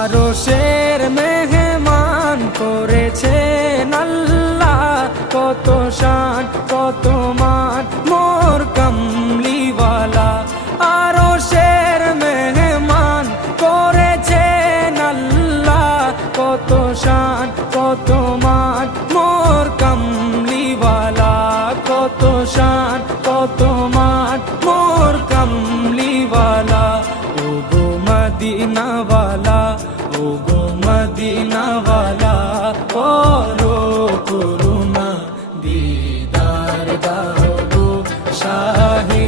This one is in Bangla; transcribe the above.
আরশের মেহমান করেছেন আল্লাহ, কত শান কত মান মোর কামলিওয়ালা। আরশের মেহমান করেছেন আল্লাহ, কত শান কত মান মোর কামলিওয়ালা, কত শান কত মান মোর কামলিওয়ালা। ও গো মদিনাওয়ালা, ও গো মদিনাওয়ালা, করো করুণা দিদার দাও গো শাহে